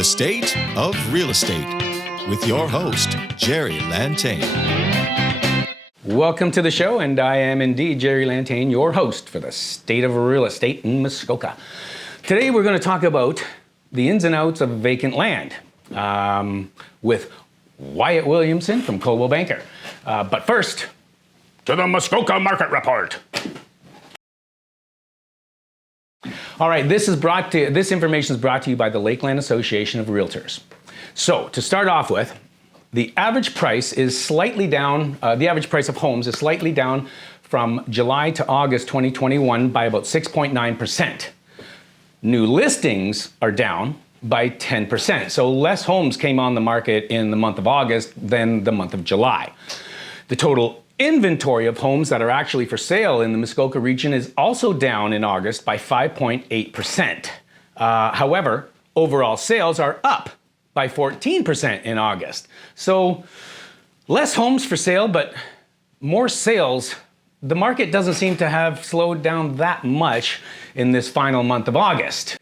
The State of Real Estate with your host, Gerry Lantain. Welcome to the show, and I am indeed Gerry Lantain, your host for the State of Real Estate in Muskoka. Today we're going to talk about the ins and outs of vacant land with Wyatt Williamson from Coldwell Banker. But first, to the Muskoka Market Report. All right, this information is brought to you by the Lakeland Association of Realtors. So, to start off with, the average price is slightly down, the average price of homes is slightly down from July to August 2021 by about 6.9%. New listings are down by 10%, so less homes came on the market in the month of August than the month of July. The total inventory of homes that are actually for sale in the Muskoka region is also down in August by 5.8%. However, overall sales are up by 14% in August. So less homes for sale, but more sales. The market doesn't seem to have slowed down that much in this final month of August.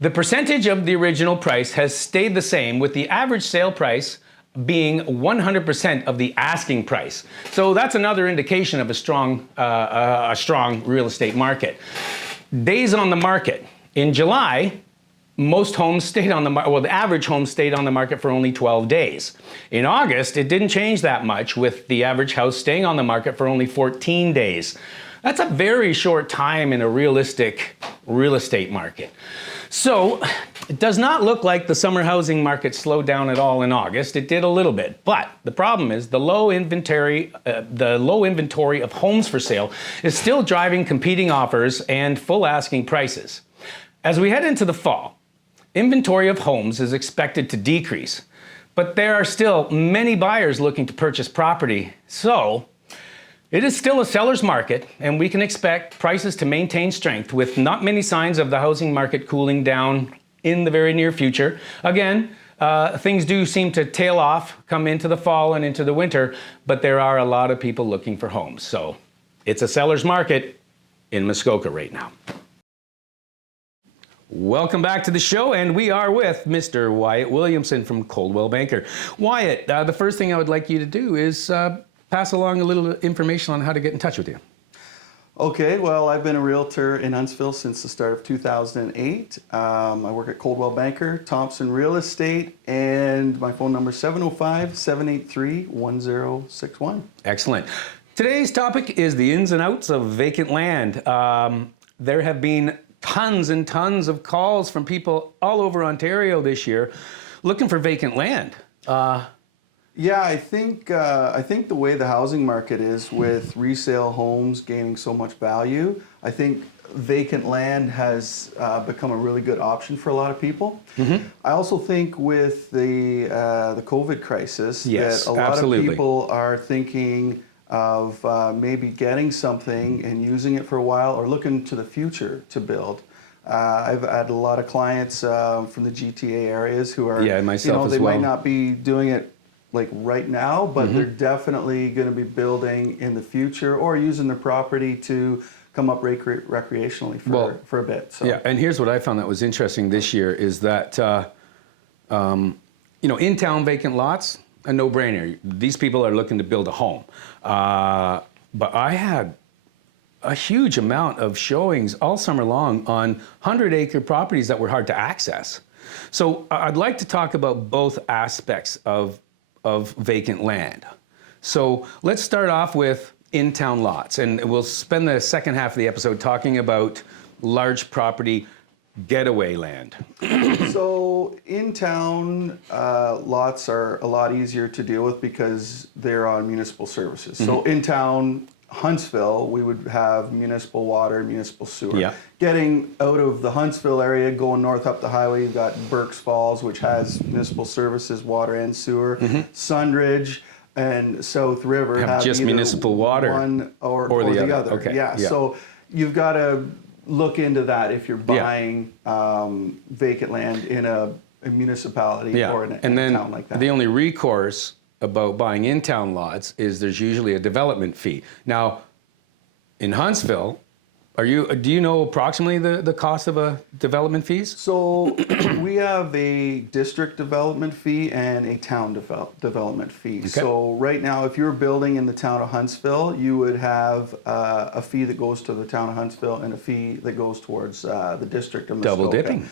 The percentage of the original price has stayed the same, with the average sale price being 100% of the asking price. So that's another indication of a strong real estate market. Days on the market. In July, most homes stayed on the market, well, the average home stayed on the market for only 12 days. In August, it didn't change that much, with the average house staying on the market for only 14 days. That's a very short time in a realistic real estate market. So it does not look like the summer housing market slowed down at all in August. It did a little bit, but the problem is the low inventory of homes for sale is still driving competing offers and full asking prices. As we head into the fall, inventory of homes is expected to decrease, but there are still many buyers looking to purchase property. So it is still a seller's market, and we can expect prices to maintain strength, with not many signs of the housing market cooling down in the very near future. Again, things do seem to tail off, come into the fall and into the winter, but there are a lot of people looking for homes. So it's a seller's market in Muskoka right now. Welcome back to the show, and we are with Mr. Wyatt Williamson from Coldwell Banker. Wyatt, the first thing I would like you to do is pass along a little information on how to get in touch with you. Okay, well, I've been a realtor in Huntsville since the start of 2008. I work at Coldwell Banker, Thompson Real Estate, and my phone number is 705-783-1061. Excellent. Today's topic is the ins and outs of vacant land. There have been tons and tons of calls from people all over Ontario this year looking for vacant land. Yeah, I think the way the housing market is, with resale homes gaining so much value, I think vacant land has become a really good option for a lot of people. Mm-hmm. I also think with the COVID crisis, yes, that a lot absolutely. of people are thinking of maybe getting something and using it for a while, or looking to the future to build. I've had a lot of clients from the GTA areas who are, myself they as well. might not be doing it like right now, but they're definitely going to be building in the future, or using their property to come up recreationally for a bit. So. Yeah, and here's what I found that was interesting this year is that, in-town vacant lots, a no-brainer. These people are looking to build a home. But I had a huge amount of showings all summer long on 100-acre properties that were hard to access. So I'd like to talk about both aspects of vacant land. So let's start off with in-town lots, and we'll spend the second half of the episode talking about large property getaway land. So in-town lots are a lot easier to deal with because they're on municipal services. So in-town Huntsville, we would have municipal water, municipal sewer. Yeah. Getting out of the Huntsville area, going north up the highway, you've got Burke's Falls, which has municipal services, water and sewer. Sundridge and South River have just either municipal water one or the other. Okay. Yeah. So you've got to look into that if you're buying vacant land in a municipality or in a town like that. The only recourse about buying in-town lots is there's usually a development fee. Now, in Huntsville, Do you know approximately the cost of a development fees? So we have a district development fee and a town development fee. Okay. So right now, if you're building in the town of Huntsville, you would have a fee that goes to the town of Huntsville and a fee that goes towards the district of Muskoka. Double dipping.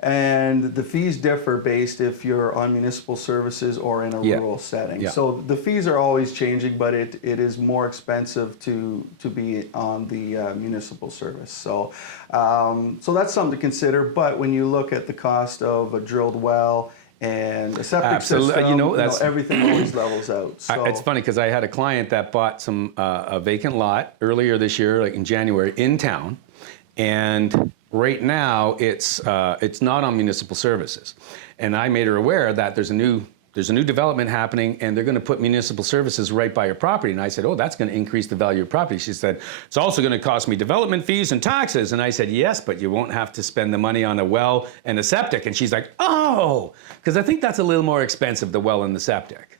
And the fees differ based if you're on municipal services or in a rural setting. Yeah. So the fees are always changing, but it is more expensive to be on the municipal service. So so that's something to consider. But when you look at the cost of a drilled well and a septic system, everything always levels out. So It's funny because I had a client that bought a vacant lot earlier this year, like in January, in town, and right now it's not on municipal services, and I made her aware that there's a new development happening, and they're going to put municipal services right by your property. And I said, oh, that's going to increase the value of your property. She said, it's also going to cost me development fees and taxes. And I said, yes, but you won't have to spend the money on a well and a septic. And she's like, oh, because I think that's a little more expensive, the well and the septic.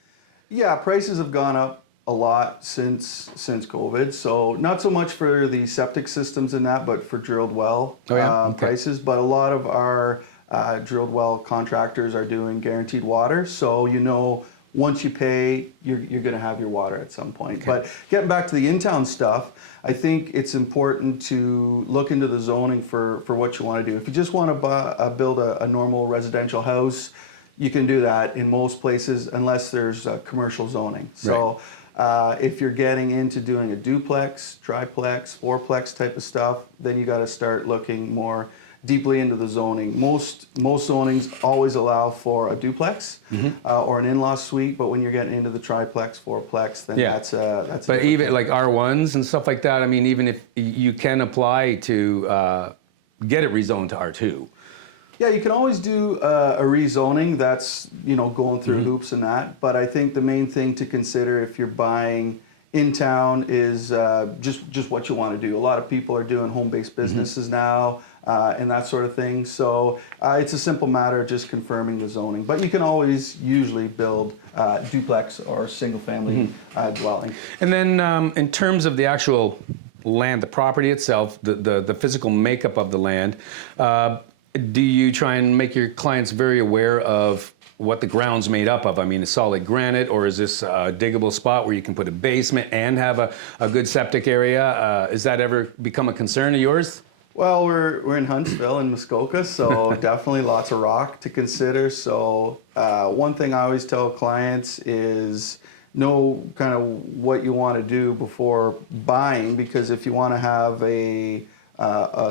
Yeah, prices have gone up a lot since COVID. So not so much for the septic systems and that, but for drilled well prices. But a lot of our drilled well contractors are doing guaranteed water. So once you pay, you're going to have your water at some point. Okay. But getting back to the in-town stuff, I think it's important to look into the zoning for what you want to do. If you just want to build a normal residential house, you can do that in most places unless there's commercial zoning. So if you're getting into doing a duplex, triplex, fourplex type of stuff, then you got to start looking more deeply into the zoning. Most zonings always allow for a duplex or an in-law suite, but when you're getting into the triplex, fourplex, then that's But even like R1s and stuff like that, I mean, even if you can apply to get it rezoned to R2. Yeah, you can always do a rezoning. That's going through hoops and that. But I think the main thing to consider if you're buying in town is just what you want to do. A lot of people are doing home-based businesses now and that sort of thing. So it's a simple matter of just confirming the zoning. But you can always usually build duplex or single-family dwelling. And then in terms of the actual land, the property itself, the physical makeup of the land. Do you try and make your clients very aware of what the ground's made up of? I mean, a solid granite, or is this a diggable spot where you can put a basement and have a good septic area? Has that ever become a concern of yours? Well, we're in Huntsville and Muskoka, so definitely lots of rock to consider. So one thing I always tell clients is know kind of what you want to do before buying, because if you want to have a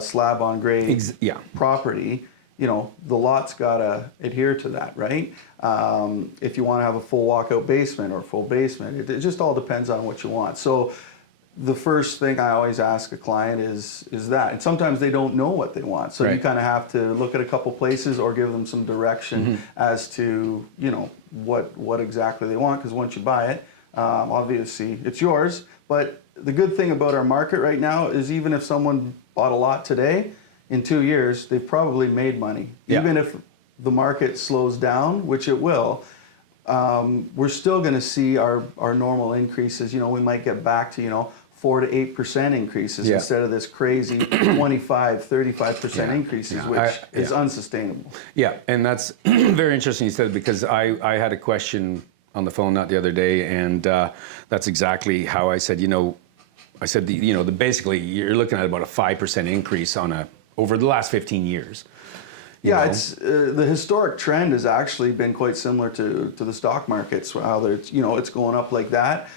slab on grade property, the lot's got to adhere to that, right? If you want to have a full walkout basement or full basement, it just all depends on what you want. So the first thing I always ask a client is that, and sometimes they don't know what they want, so you kind of have to look at a couple places or give them some direction as to what exactly they want, because once you buy it, obviously it's yours. But the good thing about our market right now is even if someone bought a lot today, in 2 years, they've probably made money. Yeah. Even if the market slows down, which it will, we're still going to see our normal increases. We might get back to, 4 to 8% increases instead of this crazy 25, 35% increases, which is unsustainable. Yeah, and that's very interesting you said, because I had a question on the phone not the other day, and that's exactly how I said, I said, basically you're looking at about a 5% increase over the last 15 years. Yeah, it's the historic trend has actually been quite similar to the stock markets, how it's going up like that.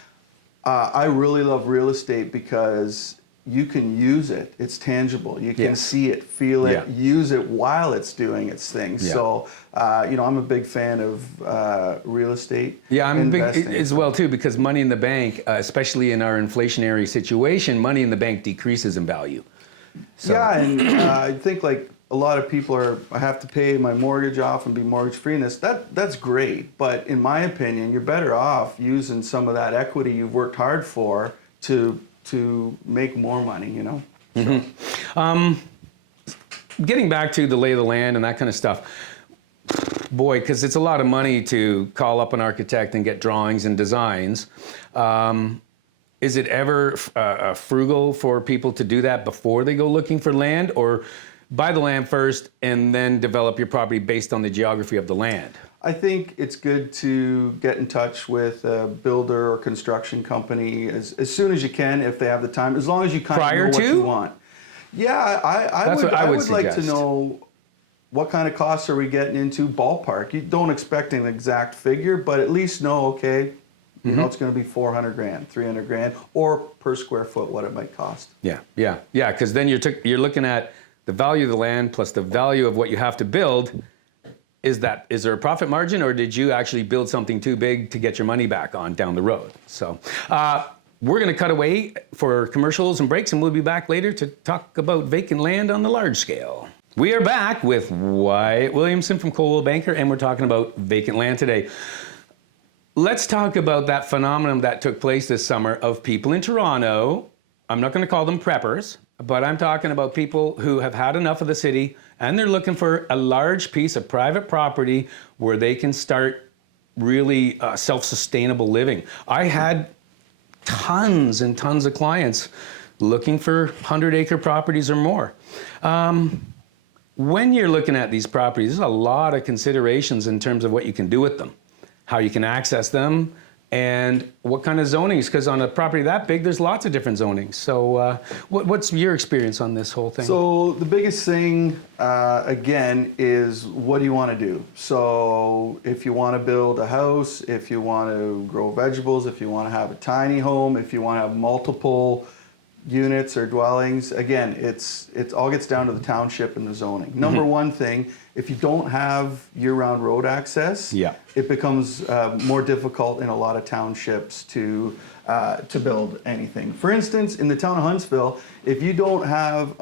I really love real estate because you can use it. It's tangible. You can see it, feel it, use it while it's doing its thing. Yeah. So, I'm a big fan of real estate. Yeah, I'm big as well too, because money in the bank, especially in our inflationary situation, money in the bank decreases in value. So. Yeah, and I think like a lot of people I have to pay my mortgage off and be mortgage free, and that's great. But in my opinion, you're better off using some of that equity you've worked hard for to make more money, So. Getting back to the lay of the land and that kind of stuff, boy, because it's a lot of money to call up an architect and get drawings and designs. is it ever frugal for people to do that before they go looking for land, or buy the land first and then develop your property based on the geography of the land? I think it's good to get in touch with a builder or construction company as soon as you can if they have the time, as long as you kind of know what you want. Yeah, I would like to know what kind of costs are we getting into, ballpark. You don't expect an exact figure, but at least know, okay, you know, it's going to be 400 grand, 300 grand, or per square foot, what it might cost. Yeah, because then you're looking at the value of the land plus the value of what you have to build. Is there a profit margin, or did you actually build something too big to get your money back on down the road? So we're going to cut away for commercials and breaks, and we'll be back later to talk about vacant land on the large scale. We are back with Wyatt Williamson from Coldwell Banker, and we're talking about vacant land today. Let's talk about that phenomenon that took place this summer of people in Toronto. I'm not going to call them preppers, but I'm talking about people who have had enough of the city and they're looking for a large piece of private property where they can start really self-sustainable living. I had tons and tons of clients looking for 100-acre properties or more. When you're looking at these properties, there's a lot of considerations in terms of what you can do with them, how you can access them, and what kind of zonings, because on a property that big, there's lots of different zonings. So what's your experience on this whole thing? So the biggest thing, again, is what do you want to do? So if you want to build a house, if you want to grow vegetables, if you want to have a tiny home, if you want to have multiple units or dwellings, again, it all gets down to the township and the zoning. Number one thing, if you don't have year-round road access, it becomes more difficult in a lot of townships to build anything. For instance, in the town of Huntsville, if you don't have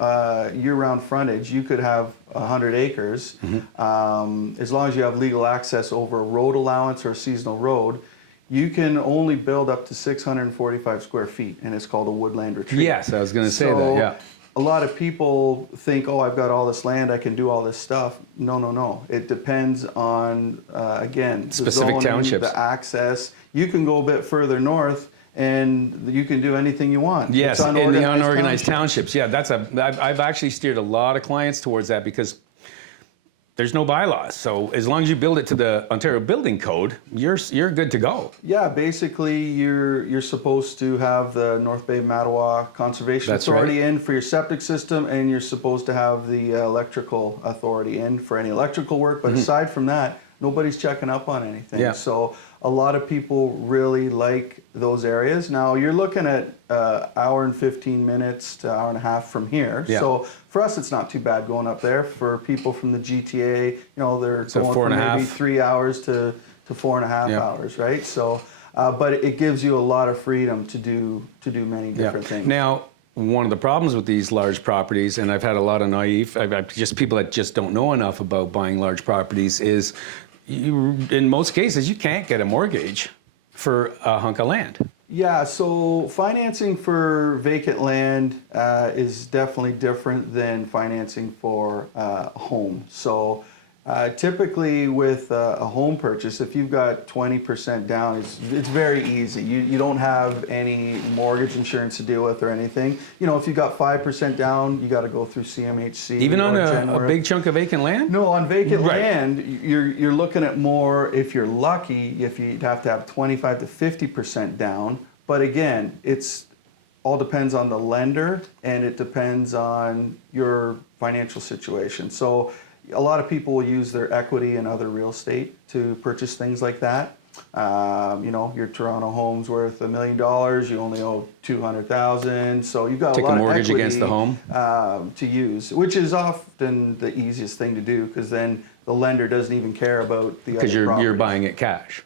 year-round frontage, you could have 100 acres. As long as you have legal access over a road allowance or a seasonal road, you can only build up to 645 square feet, and it's called a woodland retreat. Yes, I was going to say that, yeah. A lot of people think, oh, I've got all this land, I can do all this stuff. No. It depends on, again, specific the zoning, townships, the access. You can go a bit further north, and you can do anything you want. Yes, in the unorganized townships. Yeah, I've actually steered a lot of clients towards that because there's no bylaws. So as long as you build it to the Ontario Building Code, you're good to go. Yeah, basically you're supposed to have the North Bay Mattawa Conservation Authority in for your septic system, and you're supposed to have the electrical authority in for any electrical work. But aside from that, nobody's checking up on anything. Yeah. So a lot of people really like those areas. Now you're looking at hour and 15 minutes to hour and a half from here. Yeah. So for us, it's not too bad going up there. For people from the GTA, you know, they're going from maybe 3 hours to 4.5 hours, right? So, but it gives you a lot of freedom to do many different things. Now, one of the problems with these large properties, and I've had a lot of I've just people that just don't know enough about buying large properties, is in most cases, you can't get a mortgage for a hunk of land. Yeah, so financing for vacant land is definitely different than financing for a home. So typically with a home purchase, if you've got 20% down, it's very easy. You don't have any mortgage insurance to deal with or anything. You know, if you've got 5% down, you got to go through CMHC. Even on a big chunk of vacant land? No, on vacant land, you're looking at more, if you're lucky, if you'd have to have 25 to 50% down. But again, it's all depends on the lender, and it depends on your financial situation. So a lot of people will use their equity and other real estate to purchase things like that. You know, your Toronto home's worth $1 million, you only owe $200,000, so you've got a lot of mortgage equity against the home to use, which is often the easiest thing to do, because then the lender doesn't even care about the other property. Because you're buying it cash.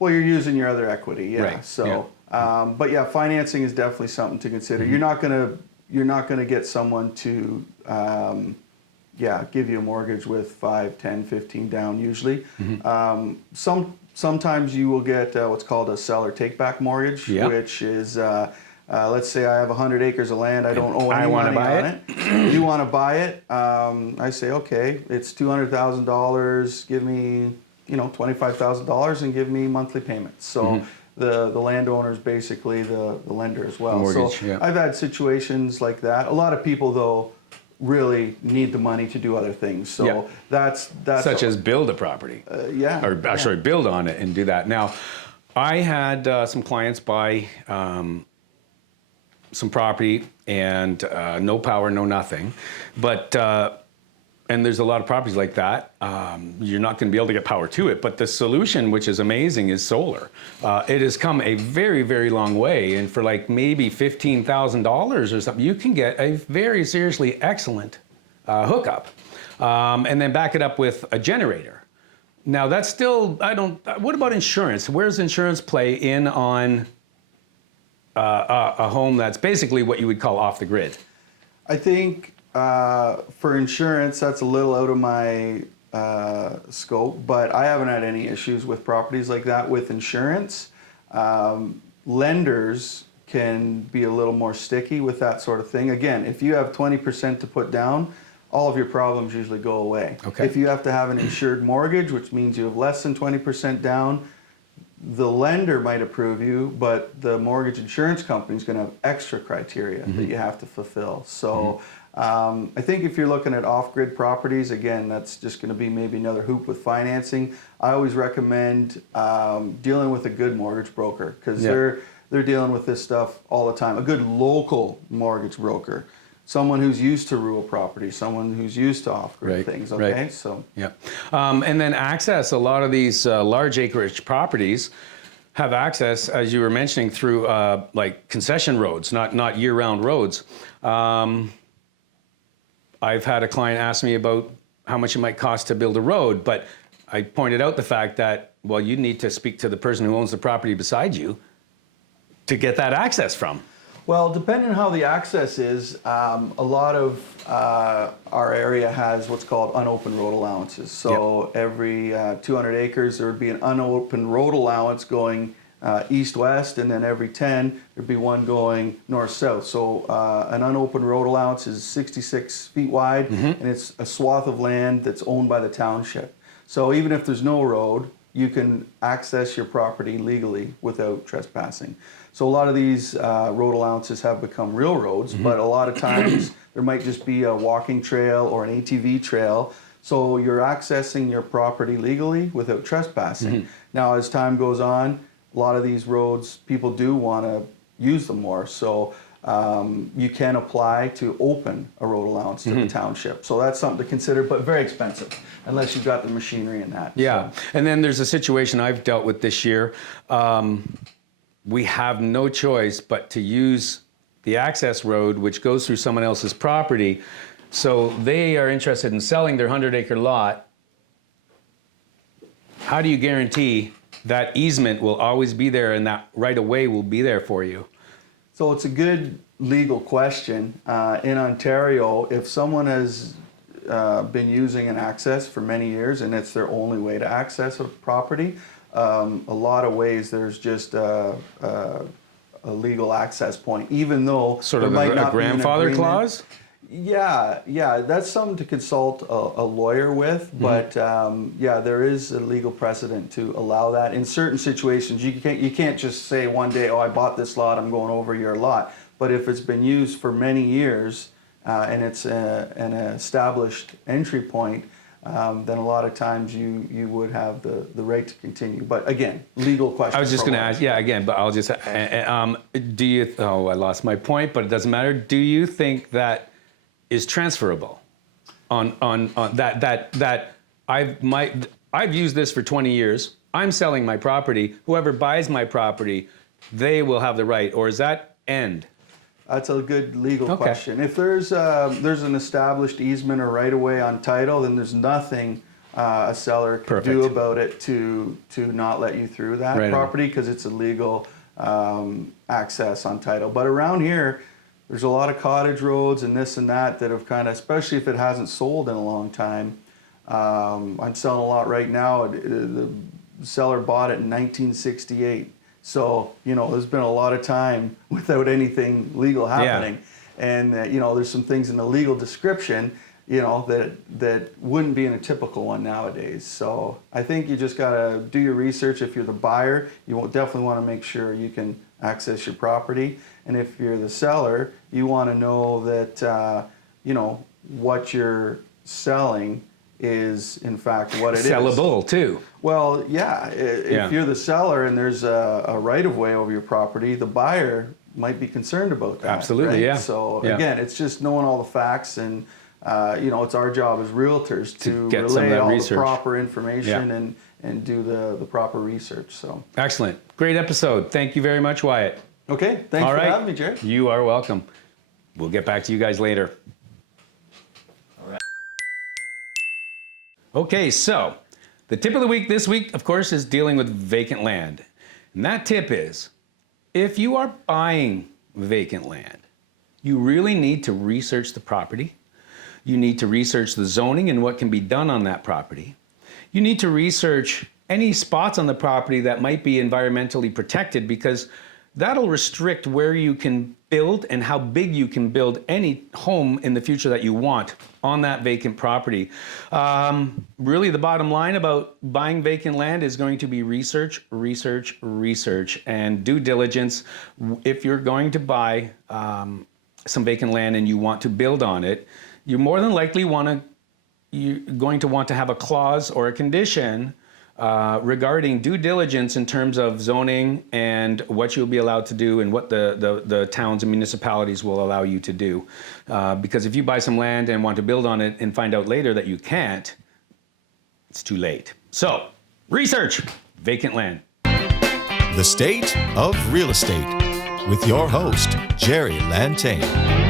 Well, you're using your other equity, yeah. Right. So, but yeah, financing is definitely something to consider. You're not gonna get someone to give you a mortgage with 5, 10, 15 down usually. Sometimes you will get what's called a seller take-back mortgage, which is, let's say I have 100 acres of land, I don't owe any money on it. You want to buy it, I say, okay, it's $200,000, give me $25,000 and give me monthly payments. So the landowner is basically the lender as well. Mortgage, so yeah. I've had situations like that. A lot of people, though, really need the money to do other things. So Yeah. that's Such as build a property. yeah. Or sorry, build on it and do that. Now, I had some clients buy some property and no power, no nothing. But, and there's a lot of properties like that. You're not going to be able to get power to it. But the solution, which is amazing, is solar. It has come a very, very long way. And for like maybe $15,000 or something, you can get a very seriously excellent hookup. And then back it up with a generator. Now that's still, what about insurance? Where's insurance play in on a home that's basically what you would call off the grid? I think for insurance, that's a little out of my scope, but I haven't had any issues with properties like that with insurance. Lenders can be a little more sticky with that sort of thing. Again, if you have 20% to put down, all of your problems usually go away. Okay. If you have to have an insured mortgage, which means you have less than 20% down, the lender might approve you, but the mortgage insurance company is going to have extra criteria that you have to fulfill. So I think if you're looking at off-grid properties, again, that's just going to be maybe another hoop with financing. I always recommend dealing with a good mortgage broker, because they're dealing with this stuff all the time. A good local mortgage broker. Someone who's used to rural property, someone who's used to off-grid things, okay? Right. So. Yeah. And then access, a lot of these large acreage properties have access, as you were mentioning, through like concession roads, not year-round roads. I've had a client ask me about how much it might cost to build a road, but I pointed out the fact that, well, you need to speak to the person who owns the property beside you to get that access from. Well, depending on how the access is, a lot of our area has what's called unopened road allowances. So every 200 acres, there would be an unopened road allowance going east-west, and then every 10, there'd be one going north-south. So an unopened road allowance is 66 feet wide, and it's a swath of land that's owned by the township. So even if there's no road, you can access your property legally without trespassing. So a lot of these road allowances have become real roads, but a lot of times there might just be a walking trail or an ATV trail. So you're accessing your property legally without trespassing. Now, as time goes on, a lot of these roads, people do want to use them more. So you can apply to open a road allowance to the township. So that's something to consider, but very expensive, unless you've got the machinery in that. Yeah, So. and then there's a situation I've dealt with this year. We have no choice but to use the access road, which goes through someone else's property. So they are interested in selling their 100-acre lot. How do you guarantee that easement will always be there and that right of way will be there for you? So it's a good legal question. In Ontario, if someone has been using an access for many years and it's their only way to access a property, a lot of ways there's just a legal access point, even though Sort there of might a not be an grandfather agreement. clause? Yeah, that's something to consult a lawyer with, but yeah, there is a legal precedent to allow that. In certain situations, you can't just say one day, oh, I bought this lot, I'm going over your lot. But if it's been used for many years and it's an established entry point, then a lot of times you would have the right to continue. But again, legal question. I was just going to ask, yeah, again, but I'll just, do you, I lost my point, but it doesn't matter. Do you think that is transferable on that I've used this for 20 years, I'm selling my property, whoever buys my property, they will have the right, or is that end? That's a good legal question. If there's an established easement or right of way on title, then there's nothing a seller can do about it to not let you through that property, because it's a legal access on title. But around here, there's a lot of cottage roads and this and that have kind of, especially if it hasn't sold in a long time. I'm selling a lot right now. The seller bought it in 1968. So, there's been a lot of time without anything legal happening. And, there's some things in the legal description that wouldn't be in a typical one nowadays. So I think you just gotta do your research. If you're the buyer, you will definitely want to make sure you can access your property. And if you're the seller, you want to know that what you're selling is in fact what it is. Sellable too. Well, yeah. If you're the seller and there's a right-of-way over your property, the buyer might be concerned about that. Absolutely, right? yeah. So Yeah. again, it's just knowing all the facts, and it's our job as realtors to get some of relay that all research. the proper information Yeah. and do the proper research. So Excellent. Great episode. Thank you very much, Wyatt. okay, thanks for having me, Gerry. You are welcome. We'll get back to you guys later. Okay, so the tip of the week this week, of course, is dealing with vacant land. And that tip is, if you are buying vacant land, you really need to research the property. You need to research the zoning and what can be done on that property. You need to research any spots on the property that might be environmentally protected, because that'll restrict where you can build and how big you can build any home in the future that you want on that vacant property. Really, the bottom line about buying vacant land is going to be research, research, research, and due diligence. If you're going to buy some vacant land and you want to build on it, you more than likely you're going to want to have a clause or a condition regarding due diligence in terms of zoning and what you'll be allowed to do and what the towns and municipalities will allow you to do. Because if you buy some land and want to build on it and find out later that you can't, it's too late. So, research vacant land. The State of Real Estate with your host, Gerry Lantain.